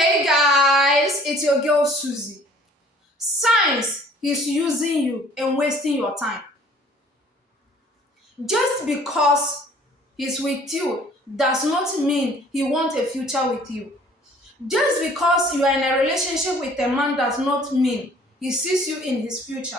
Hey guys, it's your girl Suzie. Science is using you and wasting your time. Just because he's with you does not mean he wants a future with you. Just because you are in a relationship with a man does not mean he sees you in his future.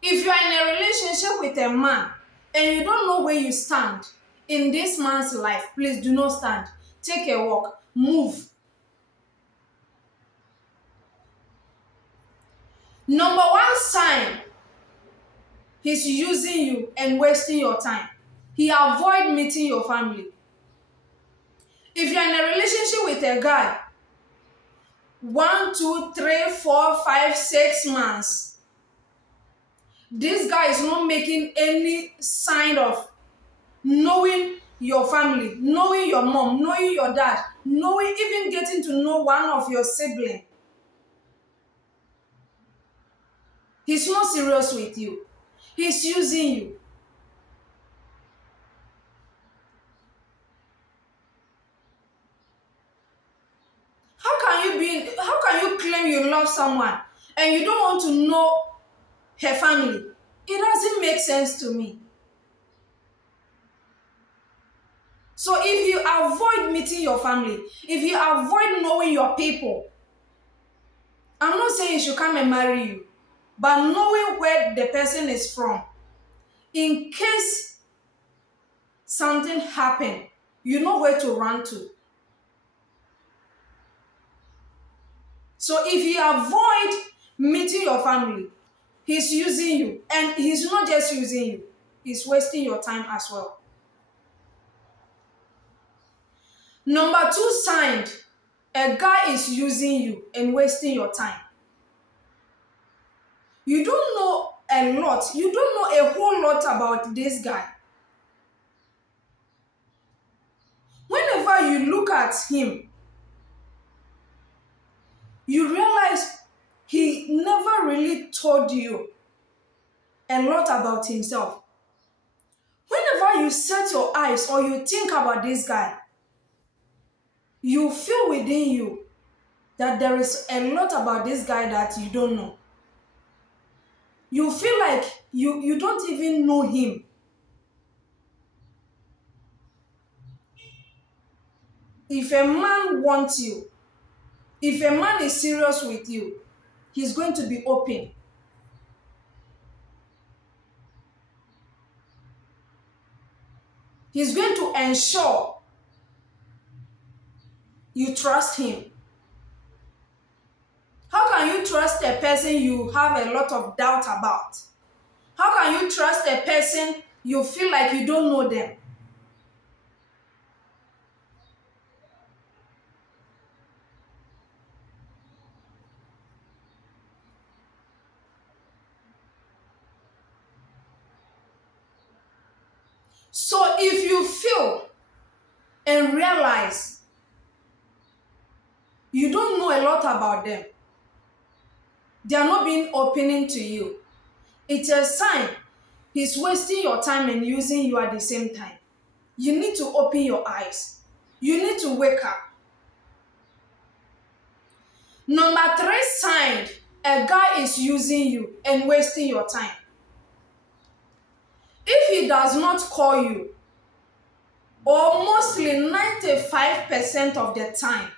If you are in a relationship with a man and you don't know where you stand in this man's life, please do not stand. Take a walk, move. Number one sign he's using you and wasting your time. He avoid meeting your family. If you're in a relationship with a guy, 1, 2, 3, 4, 5, 6 months, this guy is not making any sign of knowing your family, knowing your mom, knowing your dad, knowing, even getting to know one of your siblings. He's not serious with you. He's using you. How can you claim you love someone and you don't want to know her family? It doesn't make sense to me. So if you avoid meeting your family, if you avoid knowing your people, I'm not saying he should come and marry you, but knowing where the person is from, in case something happen, you know where to run to. So if you avoid meeting your family, he's using you. And he's not just using you, he's wasting your time as well. Number two sign, a guy is using you and wasting your time. You don't know a lot. You don't know a whole lot about this guy. Whenever you look at him, you realize he never really told you a lot about himself. Whenever you set your eyes or you think about this guy, you feel within you that there is a lot about this guy that you don't know. You feel like you don't even know him. If a man wants you, if a man is serious with you, he's going to be open. He's going to ensure you trust him. How can you trust a person you have a lot of doubt about? How can you trust a person you feel like you don't know them? So if you feel and realize you don't know a lot about them, they are not being opening to you, it's a sign he's wasting your time and using you at the same time. You need to open your eyes. You need to wake up. Number three sign, a guy is using you and wasting your time. If he does not call you, or mostly 95% of the time,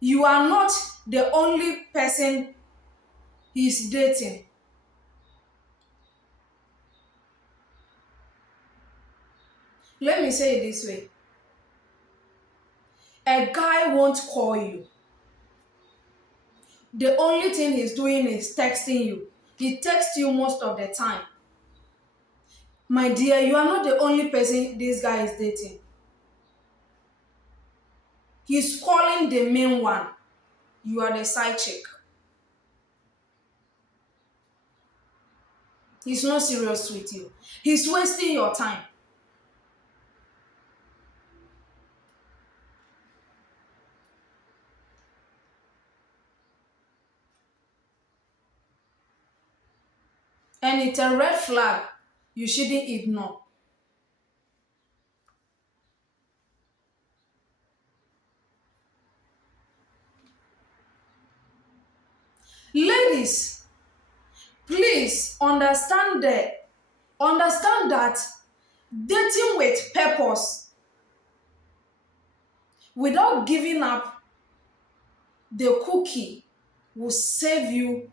you are not the only person he's dating. Let me say it this way. A guy won't call you. The only thing he's doing is texting you. He texts you most of the time. My dear, you are not the only person this guy is dating. He's calling the main one. You are the side chick. He's not serious with you. He's wasting your time. And it's a red flag you shouldn't ignore. Ladies, please understand that dating with purpose without giving up the cookie will save you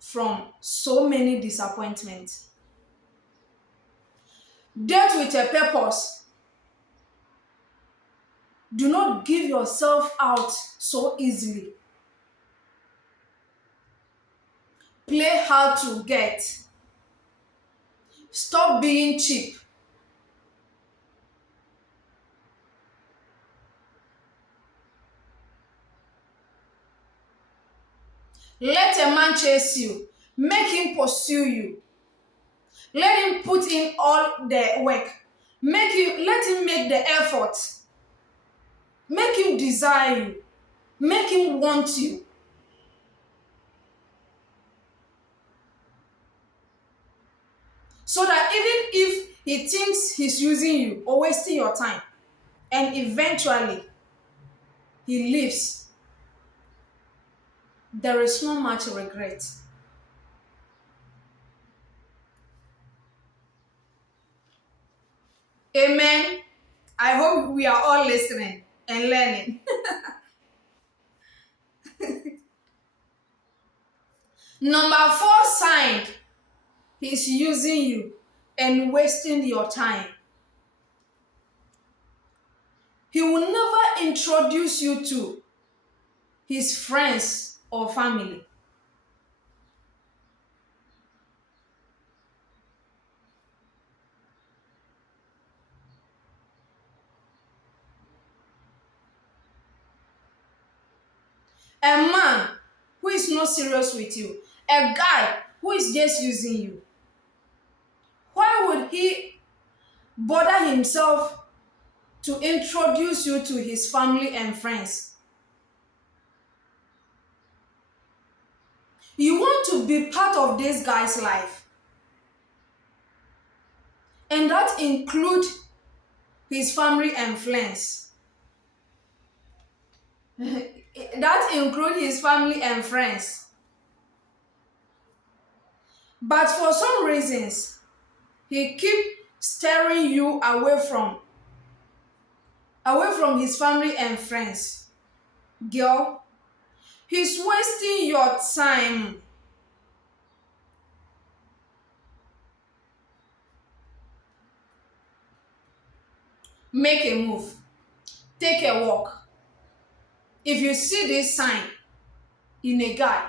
from so many disappointments. Date with a purpose. Do not give yourself out so easily. Play hard to get. Stop being cheap. Let a man chase you. Make him pursue you. Let him put in all the work. Let him make the effort. Make him desire you. Make him want you. So that even if he thinks he's using you or wasting your time, and eventually he leaves, there is not much regret. Amen. I hope we are all listening and learning. Number 4 sign, he's using you and wasting your time. He will never introduce you to his friends or family. A man who is not serious with you, a guy who is just using you, why would he bother himself to introduce you to his family and friends? You want to be part of this guy's life, and that includes his family and friends. That includes his family and friends. But for some reasons, he keep steering you away from his family and friends. Girl, he's wasting your time. Make a move. Take a walk. If you see this sign in a guy,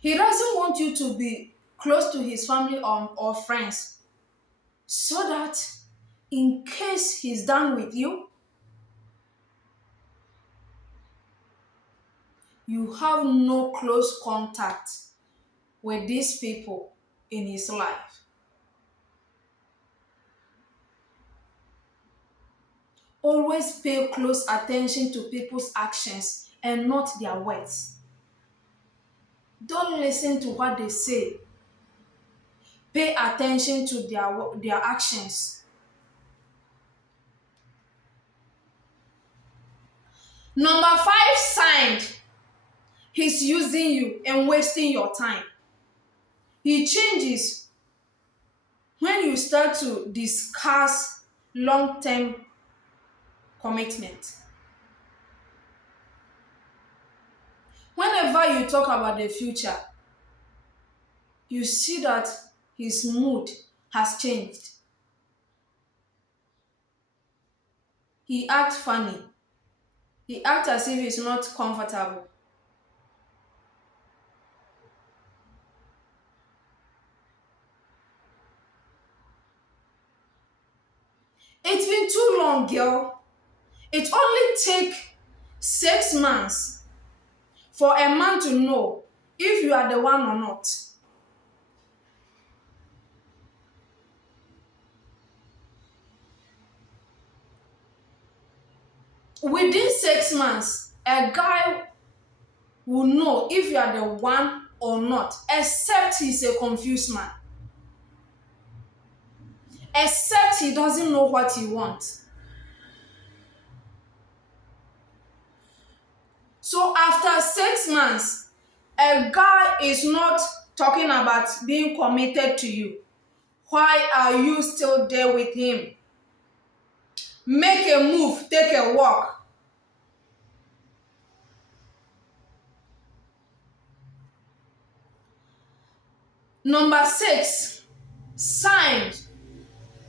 he doesn't want you to be close to his family or friends, so that in case he's done with you, you have no close contact with these people in his life. Always pay close attention to people's actions and not their words. Don't listen to what they say. Pay attention to their actions. Number 5 sign, he's using you and wasting your time. He changes when you start to discuss long-term commitment. Whenever you talk about the future, you see that his mood has changed. He acts funny. He acts as if he's not comfortable. It's been too long, girl. It only takes 6 months for a man to know if you are the one or not. Within 6 months, a guy will know if you are the one or not, except he's a confused man, except he doesn't know what he wants. So after 6 months, a guy is not talking about being committed to you. Why are you still there with him? Make a move, take a walk. Number 6, signs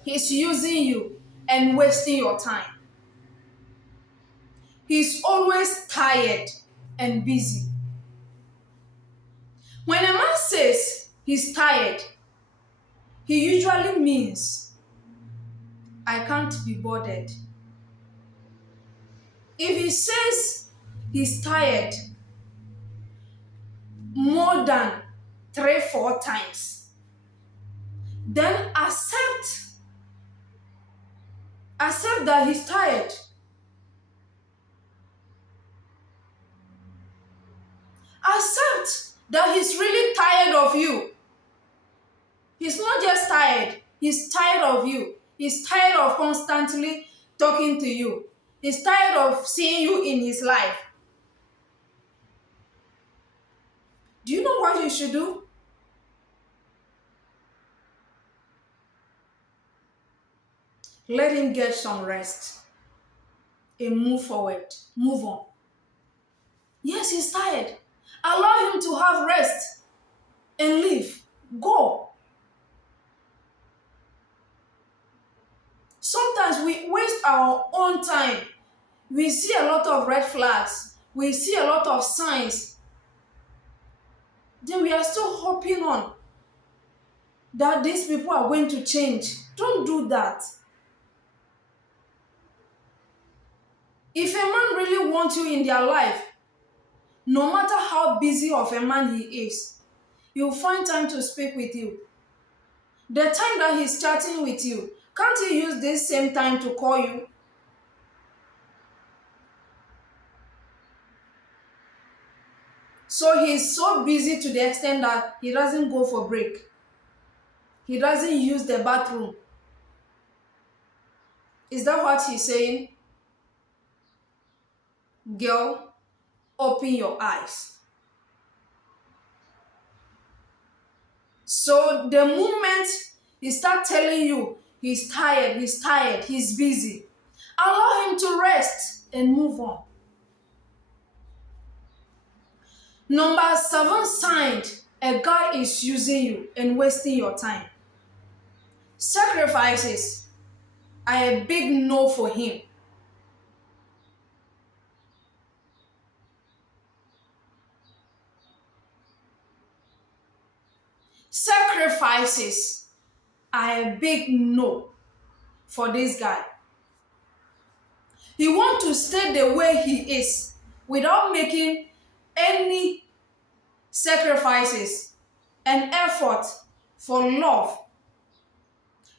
he's using you and wasting your time. He's always tired and busy. When a man says he's tired, he usually means, I can't be bothered. If he says he's tired more than 3-4 times, then accept that he's tired. Accept that he's really tired of you. He's not just tired, he's tired of you. He's tired of constantly talking to you. He's tired of seeing you in his life. Do you know what you should do? Let him get some rest and move forward. Move on. Yes, he's tired. Allow him to have rest and leave. Go. Sometimes we waste our own time. We see a lot of red flags. We see a lot of signs. Then we are still hoping on that these people are going to change. Don't do that. If a man really wants you in their life, no matter how busy of a man he is, he'll find time to speak with you. The time that he's chatting with you, can't he use this same time to call you? So he's so busy to the extent that he doesn't go for break. He doesn't use the bathroom. Is that what he's saying? Girl, open your eyes. So the moment he starts telling you he's tired, he's busy, allow him to rest and move on. Number 7 sign a guy is using you and wasting your time. Sacrifices are a big no for him. Sacrifices are a big no for this guy. He wants to stay the way he is without making any sacrifices and effort for love.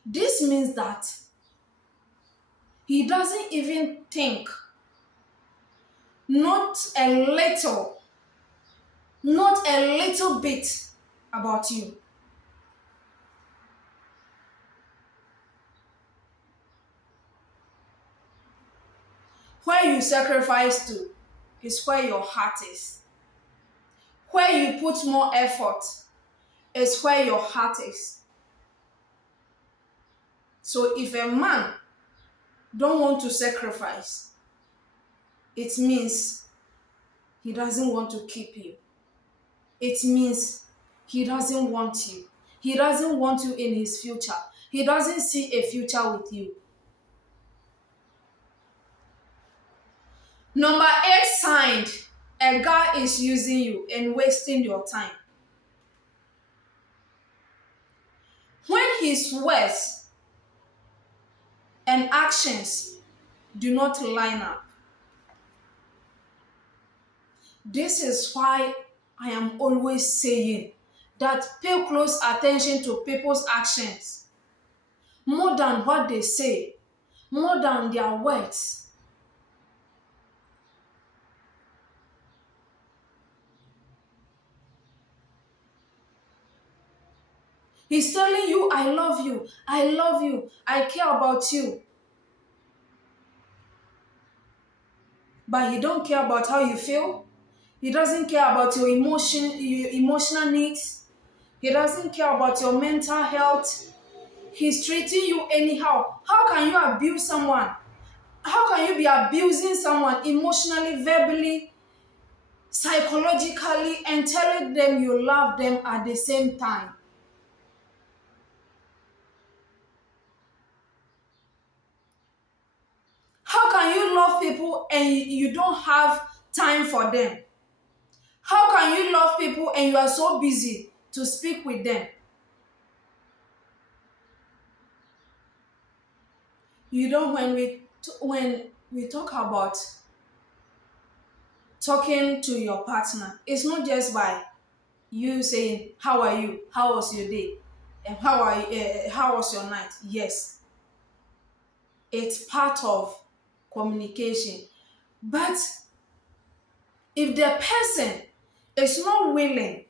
This means that he doesn't even think, not a little bit about you. Where you sacrifice to is where your heart is. Where you put more effort is where your heart is. So if a man don't want to sacrifice, it means he doesn't want to keep you. It means he doesn't want you. He doesn't want you in his future. He doesn't see a future with you. Number 8 sign a guy is using you and wasting your time. When his words and actions do not line up. This is why I am always saying that pay close attention to people's actions more than what they say, more than their words. He's telling you, I love you, I love you, I care about you. But he don't care about how you feel. He doesn't care about your emotional needs. He doesn't care about your mental health. He's treating you anyhow. How can you abuse someone? How can you be abusing someone emotionally, verbally, psychologically, and telling them you love them at the same time? How can you love people and you don't have time for them? How can you love people and you are so busy to speak with them? You know, when we talk about talking to your partner, it's not just by you saying, how are you, how was your day, and how was your night. Yes, it's part of communication. But if the person is not willing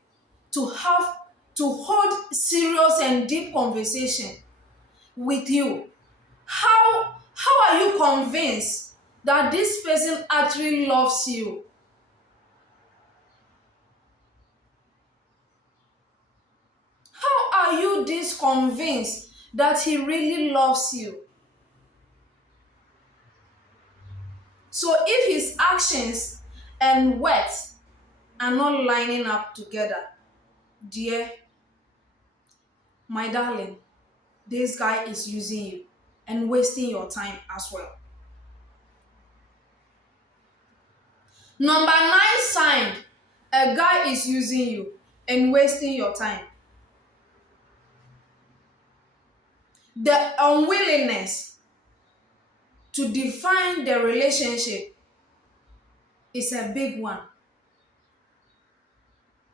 to hold serious and deep conversation with you, how are you convinced that this person actually loves you? How are you this convinced that he really loves you? So if his actions and words are not lining up together, dear, my darling, this guy is using you and wasting your time as well. Number 9 sign a guy is using you and wasting your time. The unwillingness to define the relationship is a big one.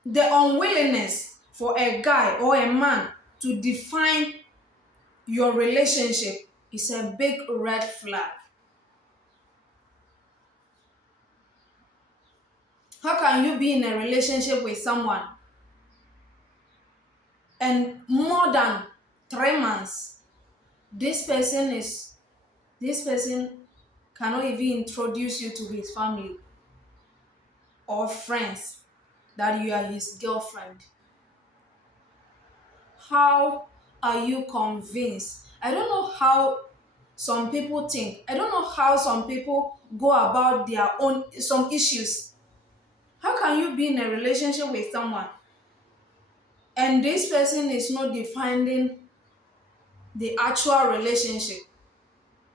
The unwillingness for a guy or a man to define your relationship is a big red flag. How can you be in a relationship with someone and more than 3 months, this person cannot even introduce you to his family or friends that you are his girlfriend? How are you convinced? I don't know how some people think. I don't know how some people go about their own some issues. How can you be in a relationship with someone and this person is not defining the actual relationship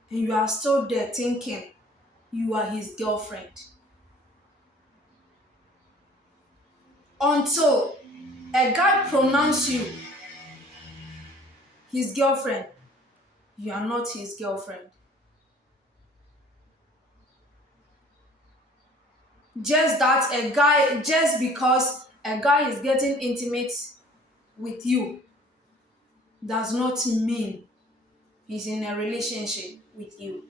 and you are still there thinking you are his girlfriend? Until a guy pronounce you his girlfriend, you are not his girlfriend. Just because a guy is getting intimate with you does not mean he's in a relationship with you.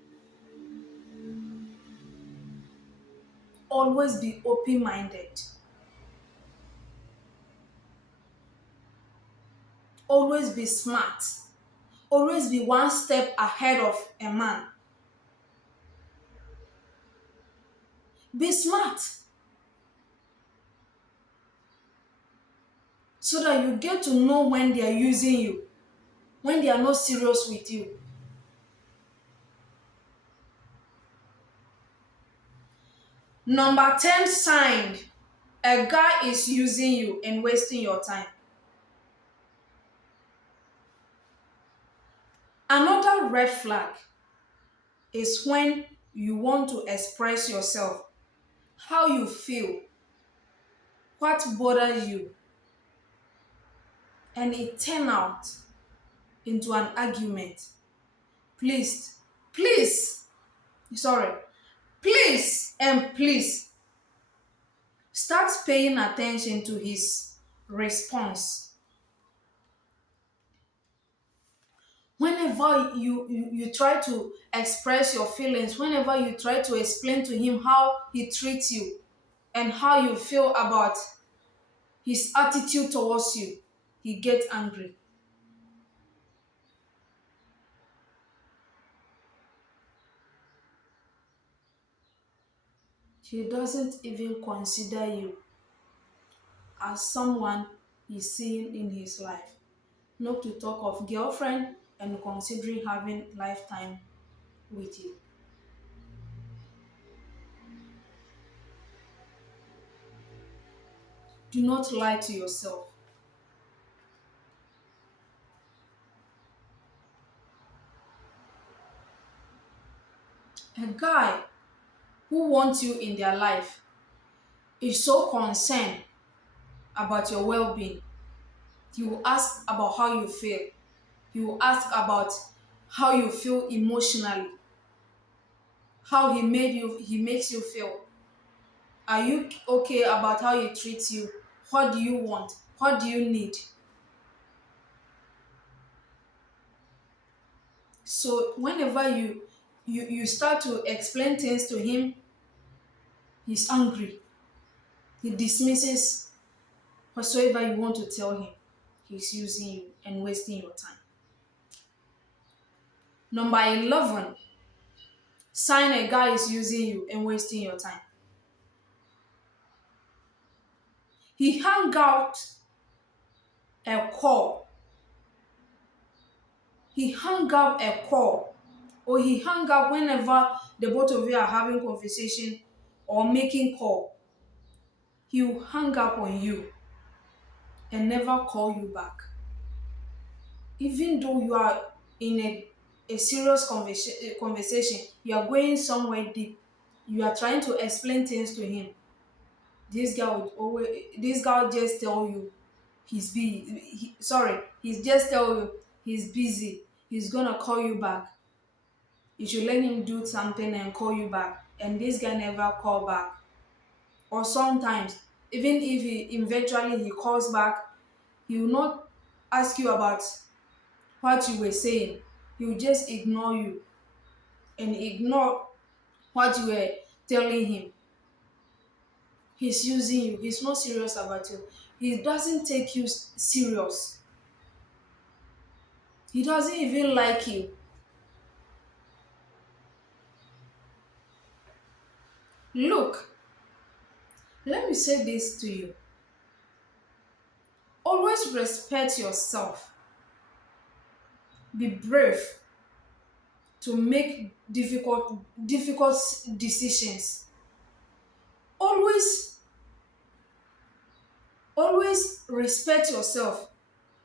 Always be open-minded. Always be smart. Always be one step ahead of a man. Be smart so that you get to know when they are using you, when they are not serious with you. Number 10 sign a guy is using you and wasting your time. Another red flag is when you want to express yourself, how you feel, what bothers you, and it turn out into an argument. Please, please, sorry, please and please start paying attention to his response. Whenever you try to express your feelings, whenever you try to explain to him how he treats you and how you feel about his attitude towards you, he gets angry. He doesn't even consider you as someone he's seeing in his life. Not to talk of girlfriend and considering having lifetime with you. Do not lie to yourself. A guy who wants you in their life is so concerned about your well-being. He will ask about how you feel. He will ask about how you feel emotionally, how he makes you feel. Are you okay about how he treats you? What do you want? What do you need? So whenever you start to explain things to him, he's angry. He dismisses whatsoever you want to tell him. He's using you and wasting your time. Number 11, sign a guy is using you and wasting your time. He hung out a call. He hung up a call, or he hung up whenever the both of you are having conversation or making call. He will hang up on you and never call you back. Even though you are in a serious conversation, you are going somewhere deep, you are trying to explain things to him. This guy will just tell you he's busy. He's just tell you he's busy. He's gonna call you back. You should let him do something and call you back. And this guy never call back. Or sometimes, even if eventually he calls back, he will not ask you about what you were saying. He will just ignore you and ignore what you were telling him. He's using you. He's not serious about you. He doesn't take you serious. He doesn't even like you. Look, let me say this to you. Always respect yourself. Be brave to make difficult decisions. Always always respect yourself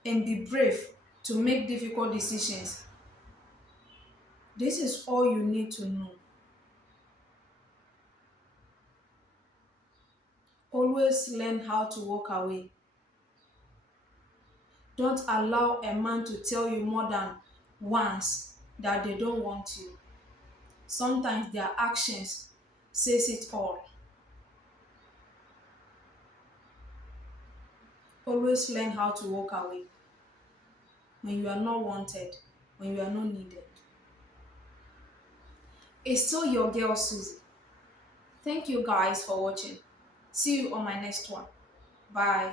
and be brave to make difficult decisions. This is all you need to know. Always learn how to walk away. Don't allow a man to tell you more than once that they don't want you. Sometimes their actions says it all. Always learn how to walk away when you are not wanted, when you are not needed. It's still your girl Suzie. Thank you guys for watching. See you on my next one. Bye.